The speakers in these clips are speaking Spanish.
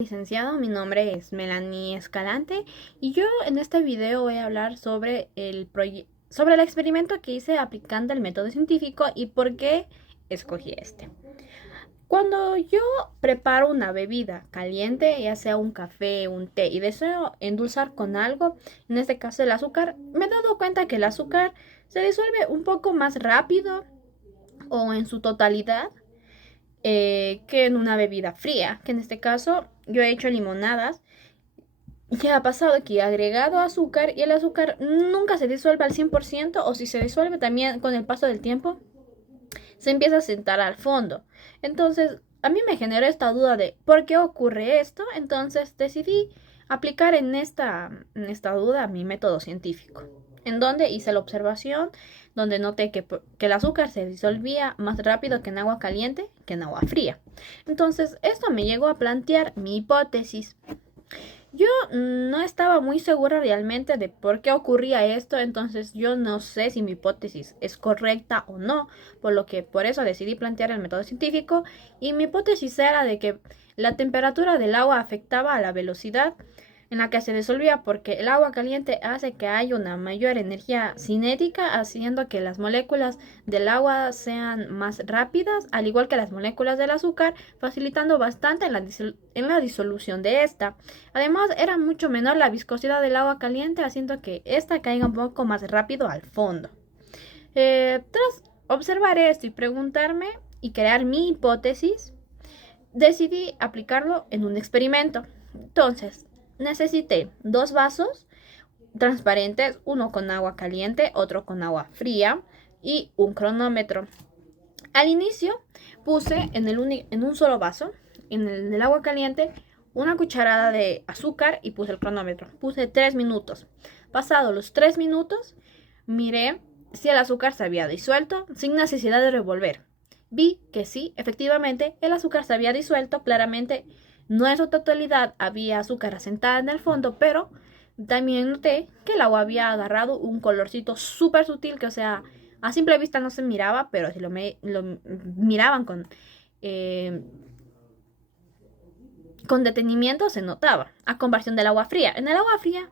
Licenciado, mi nombre es Melanie Escalante y yo en este video voy a hablar sobre sobre el experimento que hice aplicando el método científico y por qué escogí este. Cuando yo preparo una bebida caliente, ya sea un café, un té, y deseo endulzar con algo, en este caso el azúcar, me he dado cuenta que el azúcar se disuelve un poco más rápido o en su totalidad que en una bebida fría, que en este caso yo he hecho limonadas. Ya ha pasado que he agregado azúcar y el azúcar nunca se disuelve al 100% o si se disuelve también con el paso del tiempo se empieza a sentar al fondo. Entonces a mí me generó esta duda de ¿por qué ocurre esto? Entonces decidí aplicar en esta duda mi método científico, en donde hice la observación, donde noté que el azúcar se disolvía más rápido que en agua caliente que en agua fría. Entonces esto me llegó a plantear mi hipótesis. Yo no estaba muy segura realmente de por qué ocurría esto, entonces yo no sé si mi hipótesis es correcta o no, por eso decidí plantear el método científico y mi hipótesis era de que la temperatura del agua afectaba a la velocidad en la que se disolvía porque el agua caliente hace que haya una mayor energía cinética, haciendo que las moléculas del agua sean más rápidas, al igual que las moléculas del azúcar, facilitando bastante en la disolución de esta. Además, era mucho menor la viscosidad del agua caliente, haciendo que esta caiga un poco más rápido al fondo. Tras observar esto y preguntarme y crear mi hipótesis, decidí aplicarlo en un experimento. Entonces, necesité dos vasos transparentes, uno con agua caliente, otro con agua fría y un cronómetro. Al inicio puse en un solo vaso, en el del agua caliente, una cucharada de azúcar y puse el cronómetro. Puse 3 minutos. Pasados los 3 minutos, miré si el azúcar se había disuelto sin necesidad de revolver. Vi que sí, efectivamente, el azúcar se había disuelto. Claramente, no en su totalidad había azúcar asentada en el fondo, pero también noté que el agua había agarrado un colorcito súper sutil que, o sea, a simple vista no se miraba, pero si lo miraban eh, con detenimiento se notaba, a comparación del agua fría. En el agua fría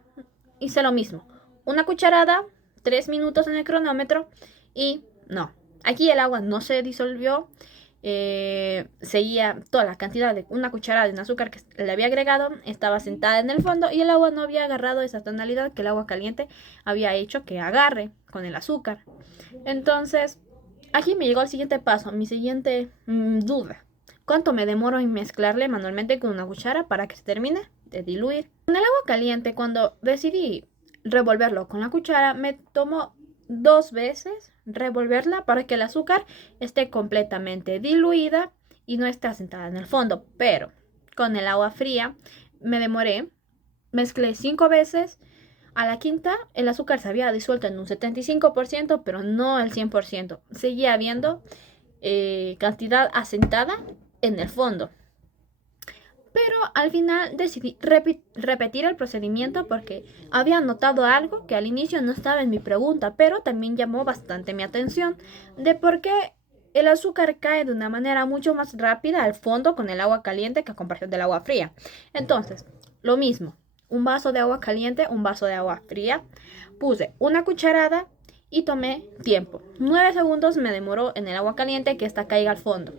hice lo mismo. Una cucharada, 3 minutos en el cronómetro y no. Aquí el agua no se disolvió. Seguía toda la cantidad de una cucharada de azúcar que le había agregado, estaba sentada en el fondo y el agua no había agarrado esa tonalidad que el agua caliente había hecho que agarre con el azúcar. Entonces, aquí me llegó el siguiente paso, mi siguiente duda. ¿Cuánto me demoro en mezclarle manualmente con una cuchara para que se termine de diluir? Con el agua caliente, cuando decidí revolverlo con la cuchara, me tomó 2 veces revolverla para que el azúcar esté completamente diluida y no esté asentada en el fondo. Pero con el agua fría me demoré, mezclé 5 veces. A la quinta, el azúcar se había disuelto en un 75%, pero no al 100%. Seguía habiendo cantidad asentada en el fondo. Pero al final decidí repetir el procedimiento porque había notado algo que al inicio no estaba en mi pregunta, pero también llamó bastante mi atención de por qué el azúcar cae de una manera mucho más rápida al fondo con el agua caliente que a comparación del agua fría. Entonces, lo mismo, un vaso de agua caliente, un vaso de agua fría, puse una cucharada y tomé tiempo. 9 segundos me demoró en el agua caliente que esta caiga al fondo.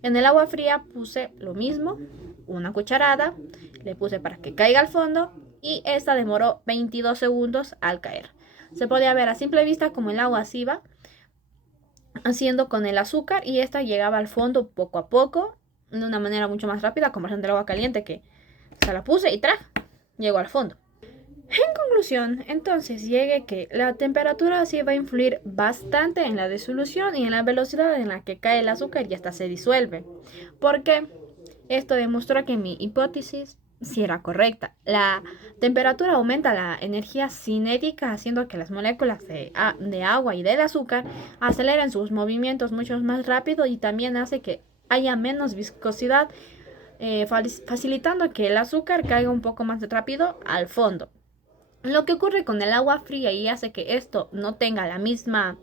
En el agua fría puse lo mismo, una cucharada, le puse para que caiga al fondo y esta demoró 22 segundos al caer. Se podía ver a simple vista como el agua se iba haciendo con el azúcar y esta llegaba al fondo poco a poco, de una manera mucho más rápida, como el agua caliente que se la puse y llegó al fondo. En conclusión, entonces llegue que la temperatura sí va a influir bastante en la disolución y en la velocidad en la que cae el azúcar y hasta se disuelve. Porque esto demostró que mi hipótesis sí era correcta. La temperatura aumenta la energía cinética, haciendo que las moléculas de agua y del azúcar aceleren sus movimientos mucho más rápido y también hace que haya menos viscosidad, facilitando que el azúcar caiga un poco más rápido al fondo. Lo que ocurre con el agua fría y hace que esto no tenga la misma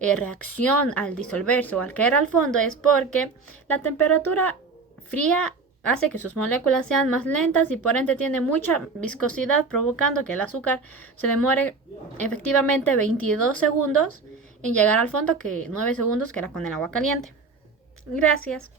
reacción al disolverse o al caer al fondo es porque la temperatura fría hace que sus moléculas sean más lentas y por ende tiene mucha viscosidad, provocando que el azúcar se demore efectivamente 22 segundos en llegar al fondo, que 9 segundos que era con el agua caliente. Gracias.